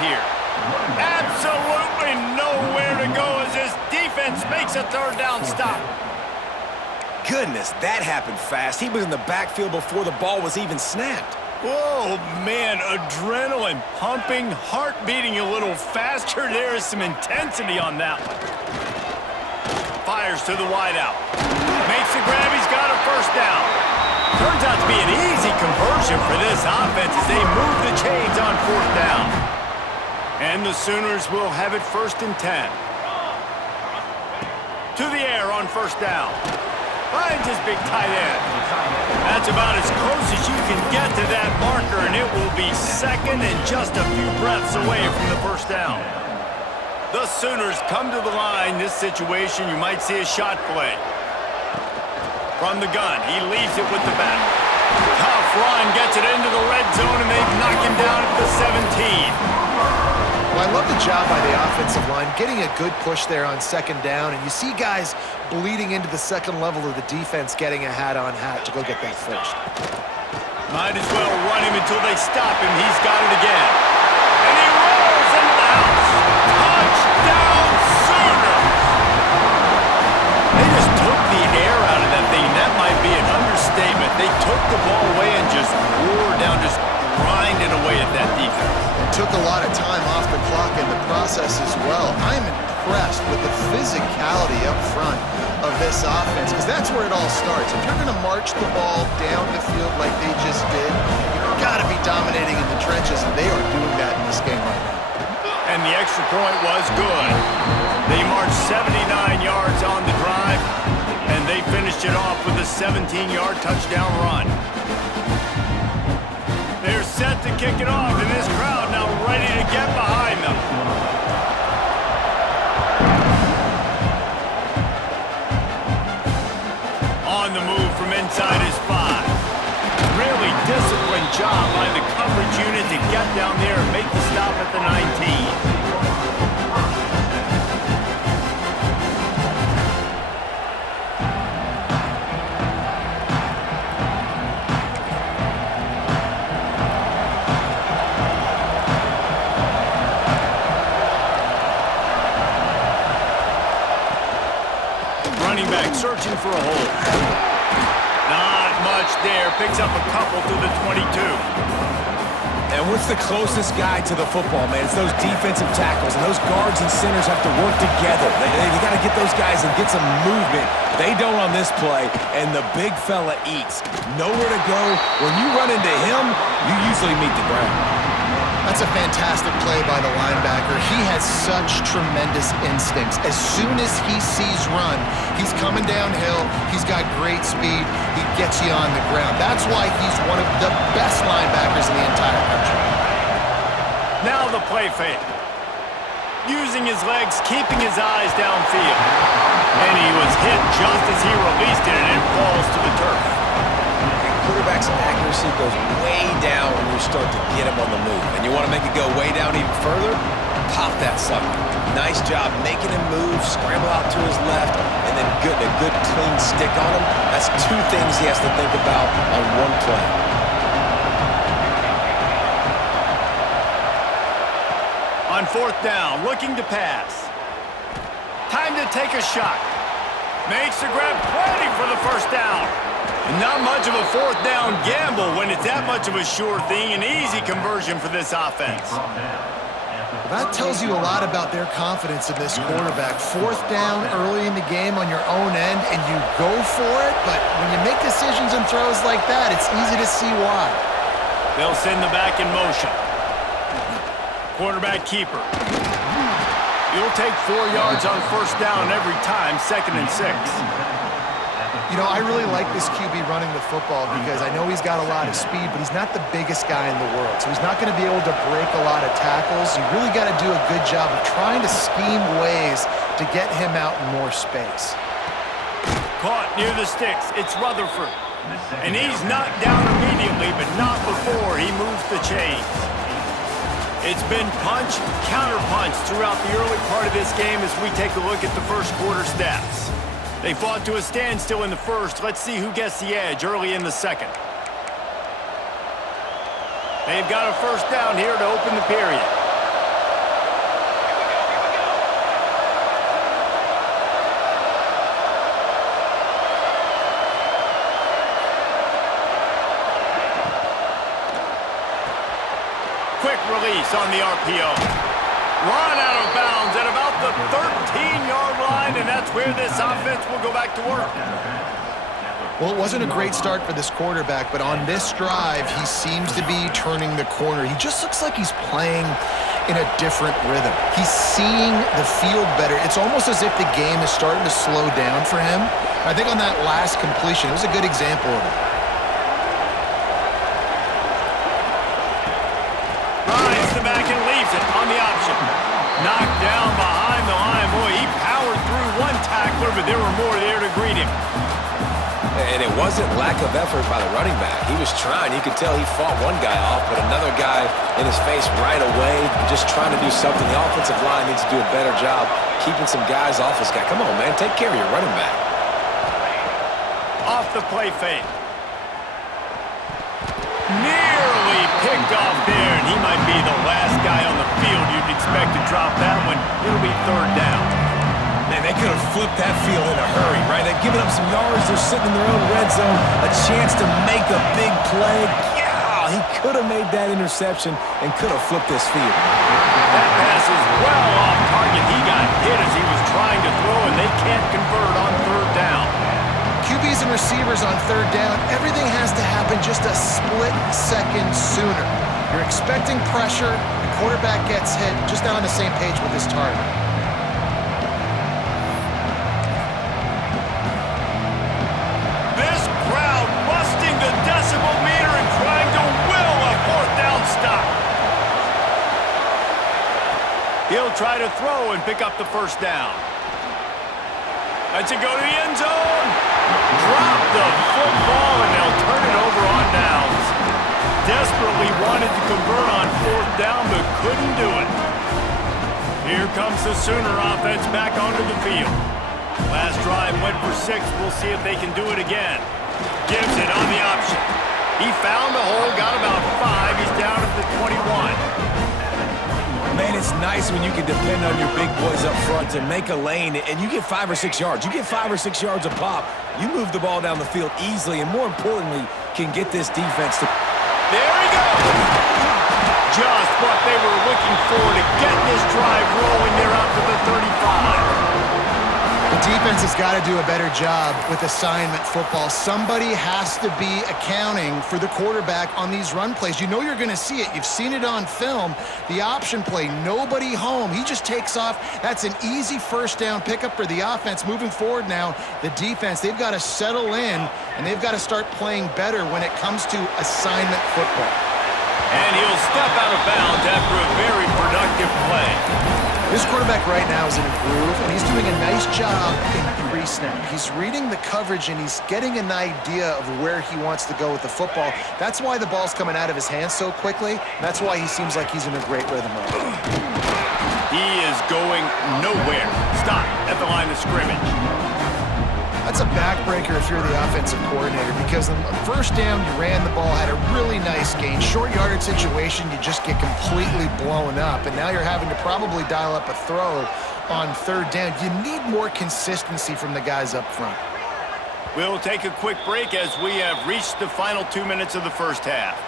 here. Absolutely nowhere to go as this defense makes a third down stop. Goodness, that happened fast. He was in the backfield before the ball was even snapped. Whoa, man, adrenaline pumping, heart beating a little faster. There is some intensity on that one. Fires to the wideout. Makes the grab, he's got a first down. Turns out to be an easy conversion for this offense as they move the chains on fourth down. And the Sooners will have it 1st and 10. To the air on first down. Finds his big tight end. That's about as close as you can get to that marker, and it will be second and just a few breaths away from the first down. The Sooners come to the line. This situation, you might see a shot play. From the gun, he leaves it with the back. Tough run, gets it into the red zone, and they knock him down at the 17. Well, I love the job by the offensive line, getting a good push there on second down, and you see guys bleeding into the second level of the defense getting a hat-on-hat to go get that first. Might as well run him until they stop him. He's got it again. And he rolls into the house. Touchdown, Sooners! They just took the air out of that thing. That might be an understatement. They took the ball away and just wore down, just grinding away at that defense. Took a lot of time off the clock in the process as well. I'm impressed with the physicality up front of this offense, because that's where it all starts. If you're going to march the ball down the field like they just did, you've got to be dominating in the trenches, and they are doing that in this game right now. And the extra point was good. They marched 79 yards on the drive, and they finished it off with a 17-yard touchdown run. They're set to kick it off, and this crowd now ready to get behind them. On the move from inside his 5. Really disciplined job by the coverage unit to get down there and make the stop at the 19. Searching for a hole. Not much there. Picks up a couple to the 22. And what's the closest guy to the football, man? It's those defensive tackles, and those guards and centers have to work together. You got to get those guys and get some movement. They don't on this play, and the big fella eats. Nowhere to go. When you run into him, you usually meet the ground. That's a fantastic play by the linebacker. He has such tremendous instincts. As soon as he sees run, he's coming downhill. He's got great speed. He gets you on the ground. That's why he's one of the best linebackers in the entire country. Now the play fake. Using his legs, keeping his eyes downfield. And he was hit just as he released it, and it falls to the turf. Quarterback's accuracy goes way down when you start to get him on the move. And you want to make it go way down even further? Pop that sucker. Nice job making him move, scramble out to his left, and then a good clean stick on him. That's two things he has to think about on one play. On fourth down, looking to pass. Time to take a shot. Makes the grab, plenty for the first down. Not much of a fourth down gamble when it's that much of a sure thing. An easy conversion for this offense. Well, that tells you a lot about their confidence in this quarterback. Fourth down early in the game on your own end, and you go for it, but when you make decisions and throws like that, it's easy to see why. They'll send the back in motion. Quarterback keeper. You'll take 4 yards on first down every time, 2nd and 6. You know, I really like this QB running the football because I know he's got a lot of speed, but he's not the biggest guy in the world. So he's not going to be able to break a lot of tackles. You really got to do a good job of trying to scheme ways to get him out in more space. Caught near the sticks. It's Rutherford. And he's knocked down immediately, but not before he moves the chains. It's been punch, counter-punch throughout the early part of this game as we take a look at the first quarter stats. They fought to a standstill in the first. Let's see who gets the edge early in the second. They've got a first down here to open the period. close on the RPO. Run out of bounds at about the 13-yard line, and that's where this offense will go back to work. Well, it wasn't a great start for this quarterback, but on this drive, he seems to be turning the corner. He just looks like he's playing in a different rhythm. He's seeing the field better. It's almost as if the game is starting to slow down for him. I think on that last completion, it was a good example of it. Rides the back and leaves it on the option. Knocked down behind the line. Boy, he powered through one tackler, but there were more there to greet him. And it wasn't lack of effort by the running back. He was trying. You could tell he fought one guy off, but another guy in his face right away, just trying to do something. The offensive line needs to do a better job keeping some guys off this guy. Come on, man. Take care of your running back. Off the play fake. Nearly picked off there, and he might be the last guy on the field you'd expect to drop that one. It'll be third down. Man, they could have flipped that field in a hurry, right? They've given up some yards. They're sitting in their own red zone. A chance to make a big play. Yeah, he could have made that interception and could have flipped this field. That pass is well off target. He got hit as he was trying to throw, and they can't convert on third down. QBs and receivers on third down, everything has to happen just a split second sooner. You're expecting pressure. The quarterback gets hit. Just not on the same page with his target. Decibel meter and trying to will a fourth down stop. He'll try to throw and pick up the first down. That's a go to the end zone. Drop the football and they'll turn it over on downs. Desperately wanted to convert on fourth down but couldn't do it. Here comes the Sooner offense back onto the field. Last drive went for 6. We'll see if they can do it again. Gives it on the option. He found a hole, got about 5. He's down at the 21. Man, it's nice when you can depend on your big boys up front to make a lane, and you get 5 or 6 yards. You get 5 or 6 yards a pop. You move the ball down the field easily, and more importantly, can get this defense to... There he goes! Just what they were looking for to get this drive rolling. They're out to the 35. The defense has got to do a better job with assignment football. Somebody has to be accounting for the quarterback on these run plays. You know you're going to see it. You've seen it on film. The option play, nobody home. He just takes off. That's an easy first down pickup for the offense. Moving forward now, the defense, they've got to settle in, and they've got to start playing better when it comes to assignment football. And he'll step out of bounds after a very productive play. This quarterback right now is in a groove, and he's doing a nice job in pre-snap. He's reading the coverage, and he's getting an idea of where he wants to go with the football. That's why the ball's coming out of his hands so quickly. That's why he seems like he's in a great rhythm right now. He is going nowhere. Stop at the line of scrimmage. That's a backbreaker if you're the offensive coordinator, because the first down, you ran the ball, had a really nice gain. Short yardage situation, you just get completely blown up, and now you're having to probably dial up a throw on third down. You need more consistency from the guys up front. We'll take a quick break as we have reached the final 2 minutes of the first half.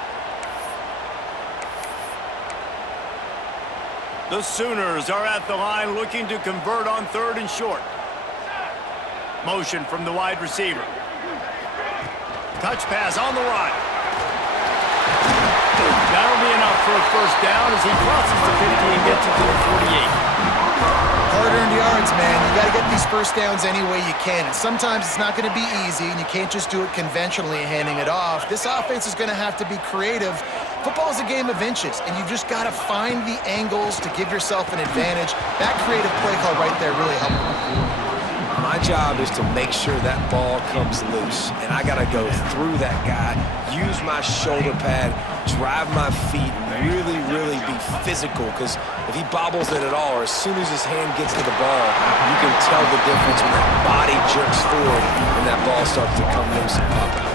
The Sooners are at the line looking to convert on third and short. Motion from the wide receiver. Touch pass on the run. That'll be enough for a first down as he crosses the 50 and gets it to the 48. Hard-earned yards, man. You got to get these first downs any way you can. And sometimes it's not going to be easy, and you can't just do it conventionally handing it off. This offense is going to have to be creative. Football is a game of inches, and you've just got to find the angles to give yourself an advantage. That creative play call right there really helped. My job is to make sure that ball comes loose, and I got to go through that guy, use my shoulder pad, drive my feet, really, really be physical, because if he bobbles it at all, or as soon as his hand gets to the ball, you can tell the difference when that body jerks forward and that ball starts to come loose and pop out.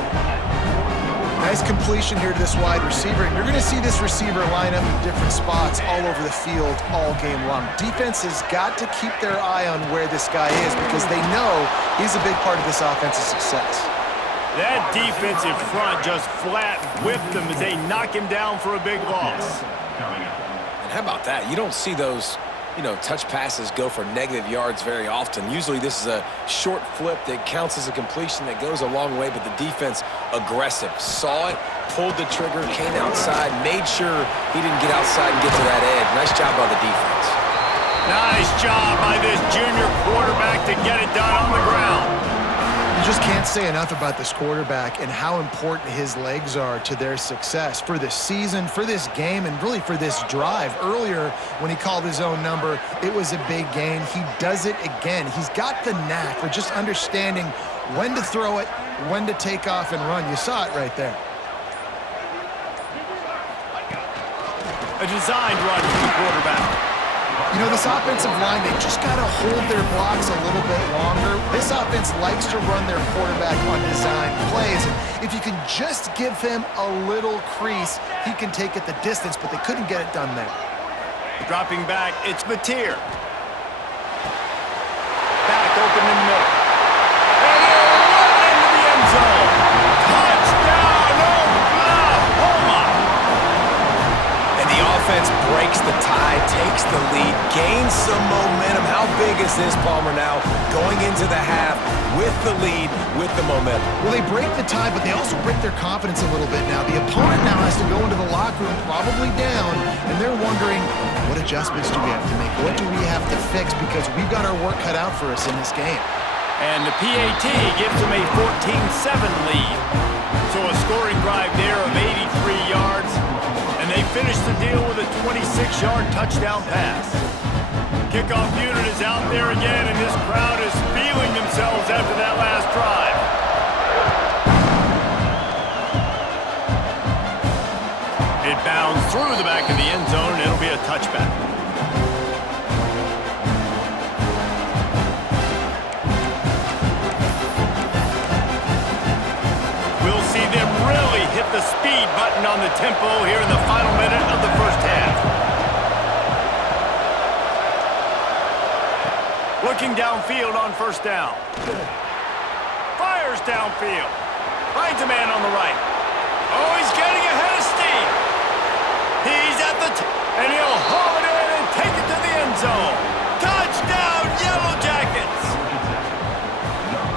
Nice completion here to this wide receiver, and you're going to see this receiver line up in different spots all over the field all game long. Defense has got to keep their eye on where this guy is because they know he's a big part of this offense's success. That defensive front just flat whipped him as they knock him down for a big loss. How about that? You don't see those, touch passes go for negative yards very often. Usually this is a short flip that counts as a completion that goes a long way, but the defense aggressive. Saw it, pulled the trigger, came outside, made sure he didn't get outside and get to that edge. Nice job by the defense. Nice job by this junior quarterback to get it done on the ground. You just can't say enough about this quarterback and how important his legs are to their success for this season, for this game, and really for this drive. Earlier, when he called his own number, it was a big gain. He does it again. He's got the knack for just understanding when to throw it, when to take off and run. You saw it right there. A designed run from the quarterback. This offensive line, they just got to hold their blocks a little bit longer. This offense likes to run their quarterback on design plays. And if you can just give him a little crease, he can take it the distance, but they couldn't get it done there. Dropping back, it's Mateer. Back open in the middle. And he'll run into the end zone. Touchdown, Oklahoma! And the offense breaks the tie, takes the lead, gains some momentum. How big is this, Palmer, now going into the half with the lead, with the momentum? Well, they break the tie, but they also break their confidence a little bit now. The opponent now has to go into the locker room probably down, and they're wondering, what adjustments do we have to make? What do we have to fix? Because we've got our work cut out for us in this game. And the PAT gives them a 14-7 lead. So a scoring drive there of 83 yards. And they finish the deal with a 26-yard touchdown pass. Kickoff unit is out there again, and this crowd is feeling themselves after that last drive. It bounds through the back of the end zone, and it'll be a touchback. We'll see them really hit the speed button on the tempo here in the final minute of the first half. Looking downfield on first down. Fires downfield. Finds a man on the right. Oh, he's getting ahead of steam. He's at the and he'll haul it in and take it to the end zone. Touchdown, Yellow Jackets!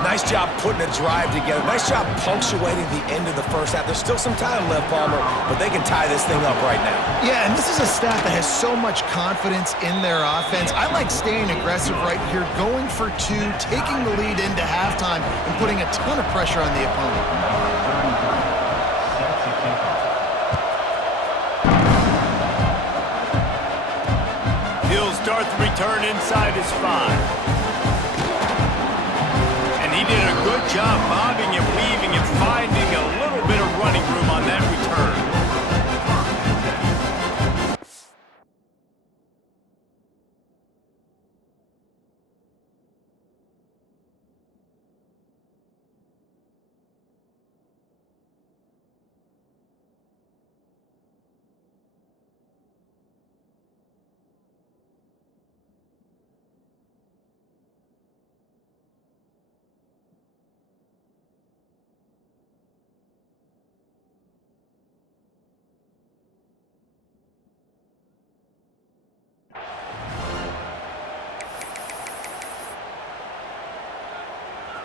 Nice job putting a drive together. Nice job punctuating the end of the first half. There's still some time left, Palmer, but they can tie this thing up right now. Yeah, and this is a staff that has so much confidence in their offense. I like staying aggressive right here, going for two, taking the lead into halftime, and putting a ton of pressure on the opponent. He'll start the return inside his 5. He did a good job bobbing and weaving and finding a little bit of running room on that return.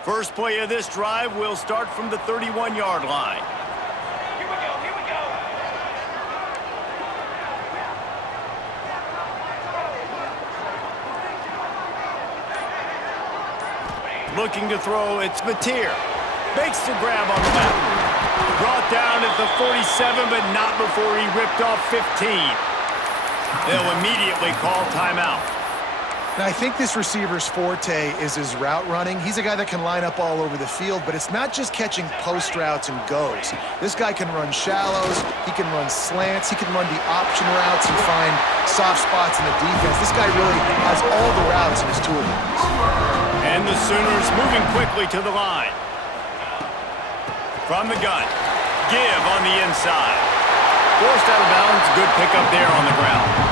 First play of this drive will start from the 31-yard line. Here we go, here we go. Looking to throw, it's Mateer. Makes the grab on the back. Brought down at the 47, but not before he ripped off 15. They'll immediately call timeout. Now, I think this receiver's forte is his route running. He's a guy that can line up all over the field, but it's not just catching post routes and goes. This guy can run shallows, he can run slants, he can run the option routes and find soft spots in the defense. This guy really has all the routes in his toolbox. And the Sooners moving quickly to the line. From the gun, give on the inside. Forced out of bounds, good pickup there on the ground.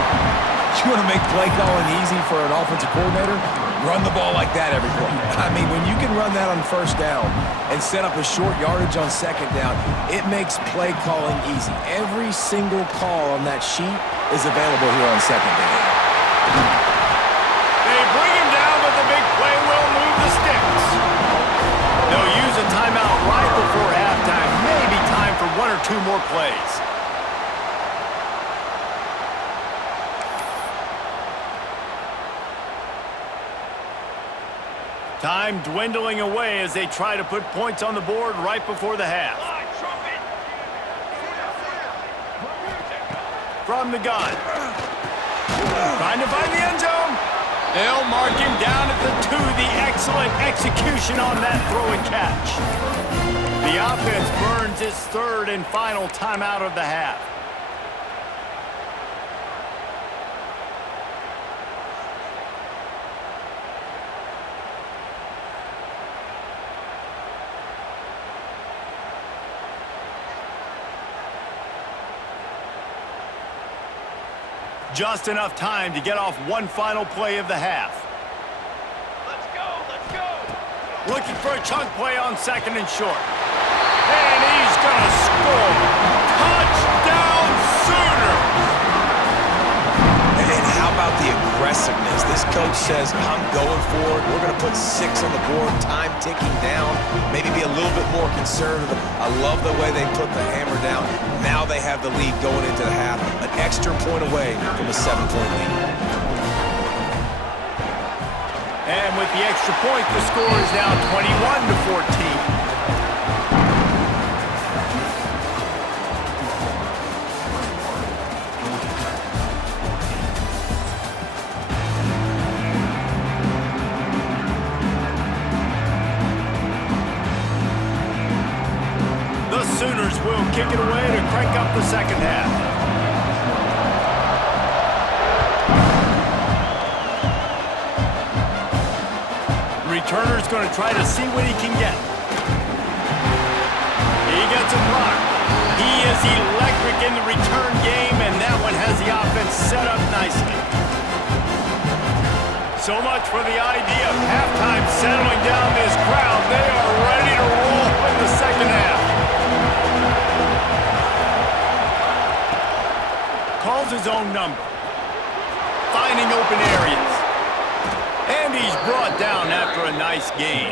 You want to make play calling easy for an offensive coordinator? Run the ball like that every play. I mean, when you can run that on first down and set up a short yardage on second down, it makes play calling easy. Every single call on that sheet is available here on second down. They bring him down, but the big play will move the sticks. They'll use a timeout right before halftime. Maybe time for one or two more plays. Time dwindling away as they try to put points on the board right before the half. From the gun. Trying to find the end zone. They'll mark him down at the 2. The excellent execution on that throw and catch. The offense burns its third and final timeout of the half. Just enough time to get off one final play of the half. Let's go, let's go. Looking for a chunk play on second and short. And he's going to score. Touchdown Sooners! And how about the aggressiveness? This coach says, I'm going for it. We're going to put 6 on the board, time ticking down, maybe be a little bit more conservative. I love the way they put the hammer down. Now they have the lead going into the half, an extra point away from a 7-point lead. And with the extra point, the score is now 21-14. Sooners will kick it away to crank up the second half. Returner's going to try to see what he can get. He gets a block. He is electric in the return game, and that one has the offense set up nicely. So much for the idea of halftime settling down this crowd. They are ready to roll in the second half. Calls his own number. Finding open areas. And he's brought down after a nice gain.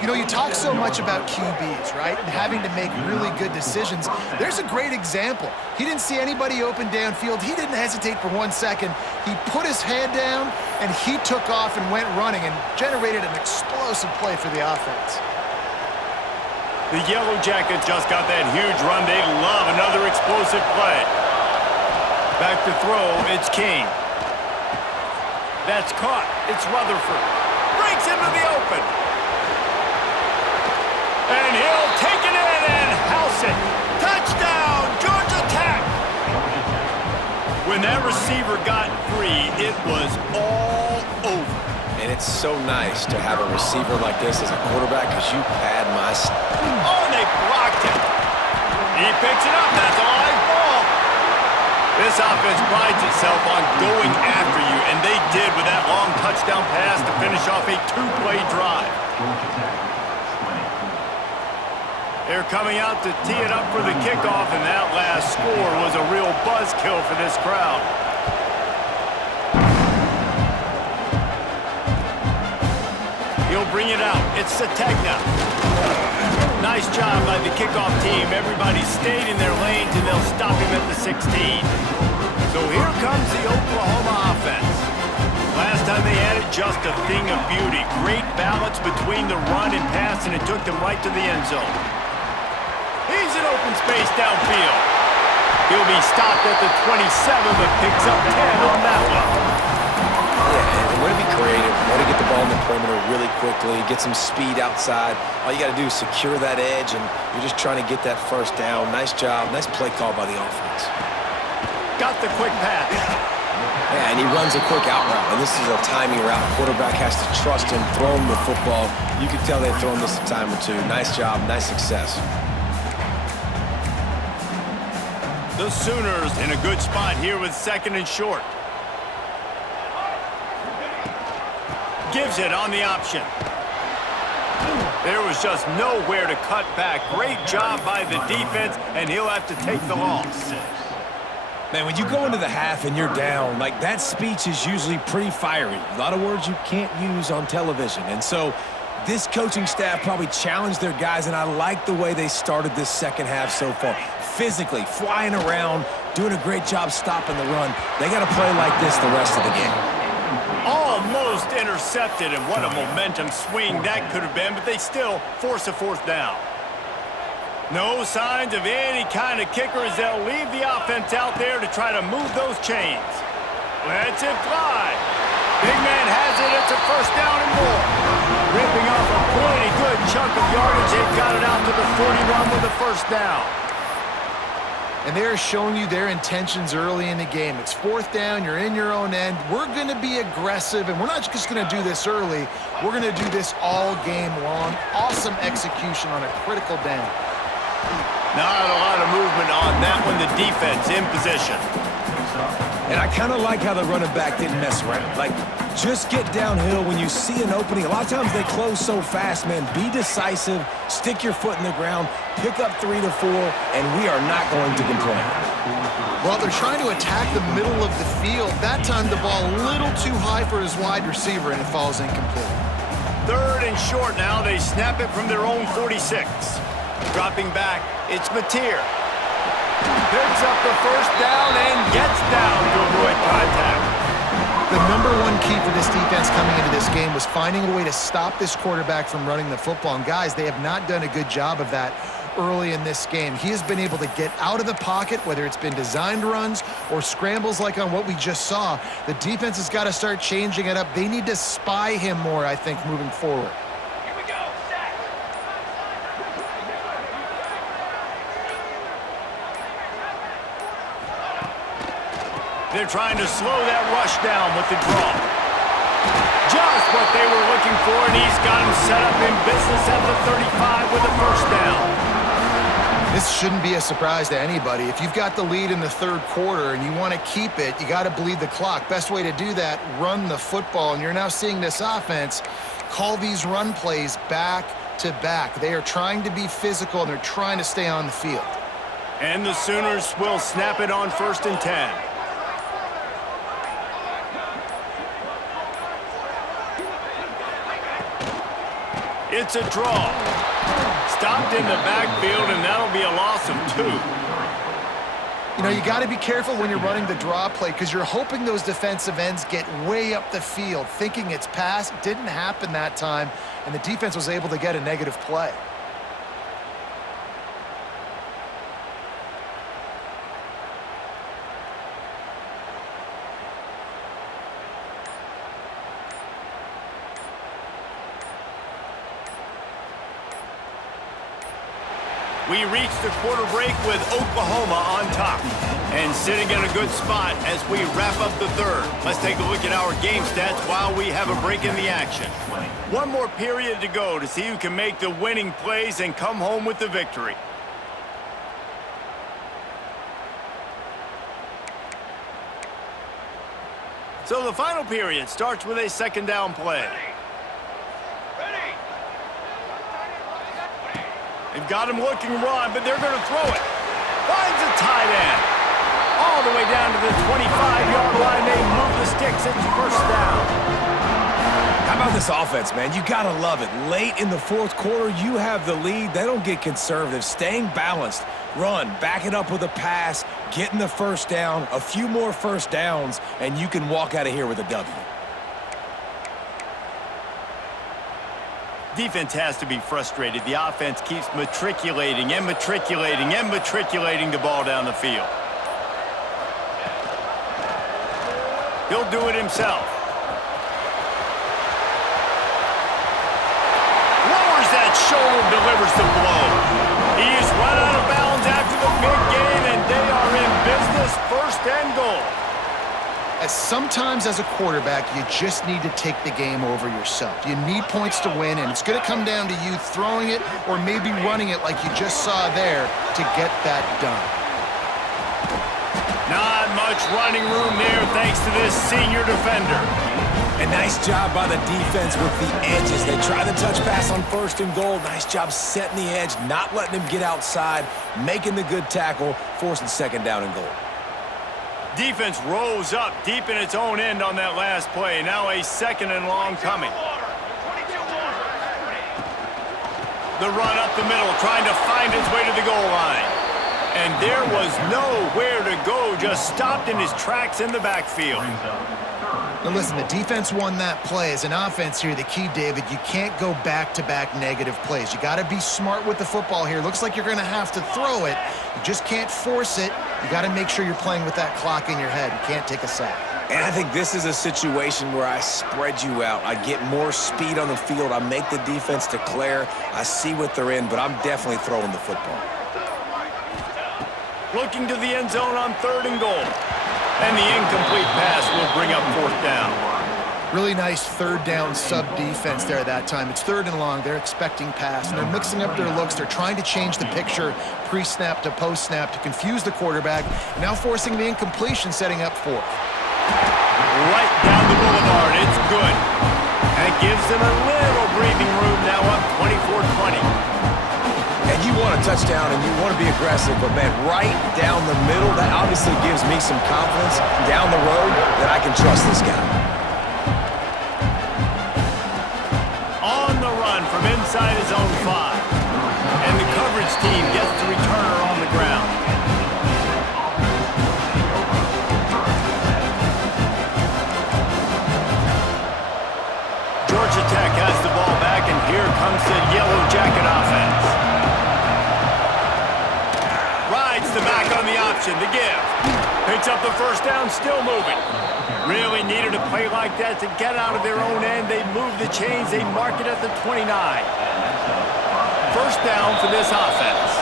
You know, you talk so much about QBs, right? And having to make really good decisions. There's a great example. He didn't see anybody open downfield. He didn't hesitate for 1 second. He put his head down, and he took off and went running and generated an explosive play for the offense. The Yellow Jackets just got that huge run. They love another explosive play. Back to throw, it's King. That's caught. It's Rutherford. Breaks into the open. And he'll take it in and house it. Touchdown, Georgia Tech. When that receiver got free, it was all over. And it's so nice to have a receiver like this as a quarterback because you pad my... Oh, and they blocked him. He picks it up. That's a live ball. This offense prides itself on going after you, and they did with that long touchdown pass to finish off a 2-play drive. They're coming out to tee it up for the kickoff, and that last score was a real buzzkill for this crowd. He'll bring it out. It's Sategna. Nice job by the kickoff team. Everybody stayed in their lanes, and they'll stop him at the 16. So here comes the Oklahoma offense. Last time they had it, just a thing of beauty. Great balance between the run and pass, and it took them right to the end zone. He's in open space downfield. He'll be stopped at the 27, but picks up 10 on that one. Yeah, and way to be creative, way to get the ball in the perimeter really quickly, get some speed outside. All you got to do is secure that edge, and you're just trying to get that first down. Nice job, nice play call by the offense. Got the quick pass. Yeah, and he runs a quick out route, and this is a timing route. Quarterback has to trust him, throw him the football. You can tell they've thrown this a time or two. Nice job, nice success. The Sooners in a good spot here with second and short. Gives it on the option. There was just nowhere to cut back. Great job by the defense, and he'll have to take the loss. Man, when you go into the half and you're down, like that speech is usually pretty fiery. A lot of words you can't use on television. And so this coaching staff probably challenged their guys, and I like the way they started this second half so far. Physically, flying around, doing a great job stopping the run. They got to play like this the rest of the game. Almost intercepted, and what a momentum swing that could have been, but they still force a fourth down. No signs of any kind of kicker as they'll leave the offense out there to try to move those chains. Lets it fly. Big man has it. It's a first down and more. Ripping off a pretty good chunk of yardage. They've got it out to the 41 with a first down. And they're showing you their intentions early in the game. It's fourth down. You're in your own end. We're going to be aggressive, and we're not just going to do this early. We're going to do this all game long. Awesome execution on a critical down. Not a lot of movement on that one. The defense in position. And I kind of like how the running back didn't mess around. Like, just get downhill when you see an opening. A lot of times they close so fast, man. Be decisive, stick your foot in the ground, pick up 3 to 4, and we are not going to complain. Well, they're trying to attack the middle of the field. That time the ball a little too high for his wide receiver, and it falls incomplete. Third and short now. They snap it from their own 46. Dropping back, it's Mateer. Picks up the first down and gets down to avoid contact. The number one key for this defense coming into this game was finding a way to stop this quarterback from running the football. And guys, they have not done a good job of that early in this game. He has been able to get out of the pocket, whether it's been designed runs or scrambles like on what we just saw. The defense has got to start changing it up. They need to spy him more, I think, moving forward. They're trying to slow that rush down with the draw. Just what they were looking for, and he's got him set up in business at the 35 with a first down. This shouldn't be a surprise to anybody. If you've got the lead in the third quarter and you want to keep it, you got to bleed the clock. Best way to do that, run the football. And you're now seeing this offense call these run plays back to back. They are trying to be physical, and they're trying to stay on the field. And the Sooners will snap it on 1st and 10. It's a draw. Stopped in the backfield, and that'll be a loss of 2. You know, you got to be careful when you're running the draw play because you're hoping those defensive ends get way up the field, thinking it's pass. Didn't happen that time, and the defense was able to get a negative play. We reach the quarter break with Oklahoma on top and sitting in a good spot as we wrap up the third. Let's take a look at our game stats while we have a break in the action. One more period to go to see who can make the winning plays and come home with the victory. So the final period starts with a second down play. They've got him looking run, but they're going to throw it. Finds a tight end. All the way down to the 25-yard line. They move the sticks. It's first down. How about this offense, man? You got to love it. Late in the fourth quarter, you have the lead. They don't get conservative. Staying balanced. Run, back it up with a pass, getting the first down, a few more first downs, and you can walk out of here with a W. Defense has to be frustrated. The offense keeps matriculating and matriculating and matriculating the ball down the field. He'll do it himself. Lowers that shoulder, delivers the blow. He is run out of bounds after the big gain, and they are in business, 1st and goal. Sometimes as a quarterback, you just need to take the game over yourself. You need points to win, and it's going to come down to you throwing it or maybe running it like you just saw there to get that done. Not much running room there thanks to this senior defender. A nice job by the defense with the edges. They try the touch pass on 1st and goal. Nice job setting the edge, not letting him get outside, making the good tackle, forcing 2nd down and goal. Defense rose up deep in its own end on that last play. Now a 2nd and long coming. The run up the middle, trying to find his way to the goal line. And there was nowhere to go, just stopped in his tracks in the backfield. Now listen, the defense won that play. As an offense here, the key, David, you can't go back-to-back negative plays. You got to be smart with the football here. Looks like you're going to have to throw it. You just can't force it. You got to make sure you're playing with that clock in your head. You can't take a sack. And I think this is a situation where I spread you out. I get more speed on the field. I make the defense declare. I see what they're in, but I'm definitely throwing the football. Looking to the end zone on 3rd and goal. And the incomplete pass will bring up 4th down. Really nice 3rd down sub-defense there that time. It's 3rd and long. They're expecting pass, and they're mixing up their looks. They're trying to change the picture pre-snap to post-snap to confuse the quarterback, and now forcing the incompletion, setting up 4th. Right down the boulevard. It's good. That gives them a little breathing room, now up 24-20. And you want a touchdown and you want to be aggressive, but man, right down the middle, that obviously gives me some confidence down the road that I can trust this guy. On the run from inside his own 5. And the coverage team gets the returner on the ground. Georgia Tech has the ball back, and here comes the Yellow Jacket offense. Rides the back on the option to give. Picks up the 1st down, still moving. Really needed a play like that to get out of their own end. They move the chains. They mark it at the 29. 1st down for this offense.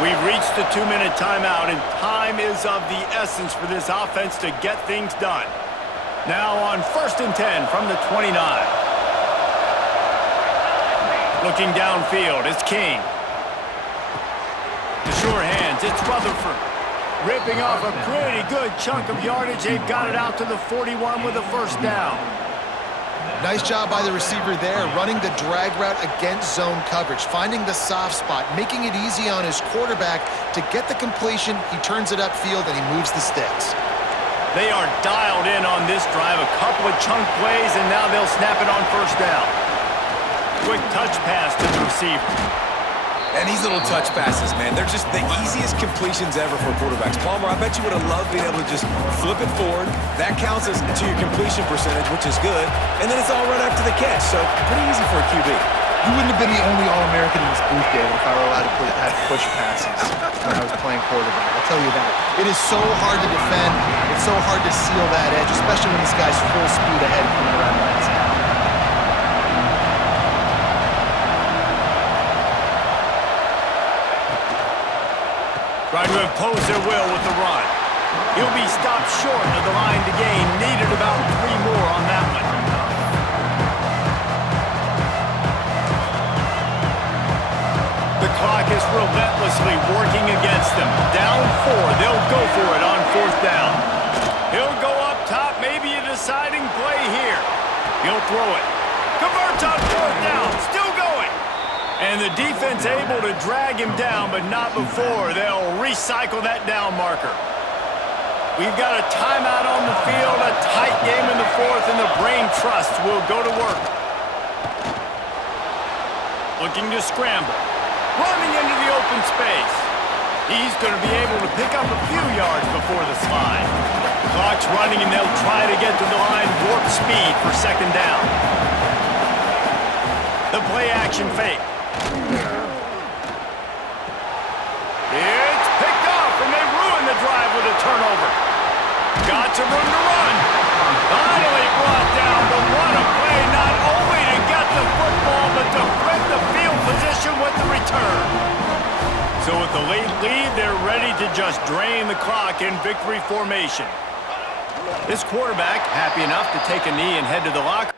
We've reached the 2-minute timeout, and time is of the essence for this offense to get things done. Now on 1st and 10 from the 29. Looking downfield, it's King. The sure hands, it's Rutherford. Ripping off a pretty good chunk of yardage. They've got it out to the 41 with a 1st down. Nice job by the receiver there, running the drag route against zone coverage, finding the soft spot, making it easy on his quarterback to get the completion. He turns it upfield, and he moves the sticks. They are dialed in on this drive. A couple of chunk plays, and now they'll snap it on 1st down. Quick touch pass to the receiver. And these little touch passes, man, they're just the easiest completions ever for quarterbacks. Palmer, I bet you would have loved being able to just flip it forward. That counts as to your completion percentage, which is good. And then it's all right after the catch, so pretty easy for a QB. You wouldn't have been the only All-American in this booth, David, if I were allowed to have push passes when I was playing quarterback. I'll tell you that. It is so hard to defend. It's so hard to seal that edge, especially when this guy's full speed ahead coming around the outside. Trying to impose their will with the run. He'll be stopped short of the line to gain. Needed about 3 more on that one. The clock is relentlessly working against them. Down 4. They'll go for it on 4th down. He'll go up top. Maybe a deciding play here. He'll throw it. Converts on 4th down. Still going. And the defense able to drag him down, but not before. They'll recycle that down marker. We've got a timeout on the field, a tight game in the 4th, and the Brain Trust will go to work. Looking to scramble. Running into the open space. He's going to be able to pick up a few yards before the slide. Clock's running, and they'll try to get to the line warp speed for 2nd down. The play action fake. It's picked off, and they ruin the drive with a turnover. Got some room to run. Finally brought down, but what a play, not only to get the football, but to flip the field position with the return. So with the late lead, they're ready to just drain the clock in victory formation. This quarterback happy enough to take a knee and head to the locker.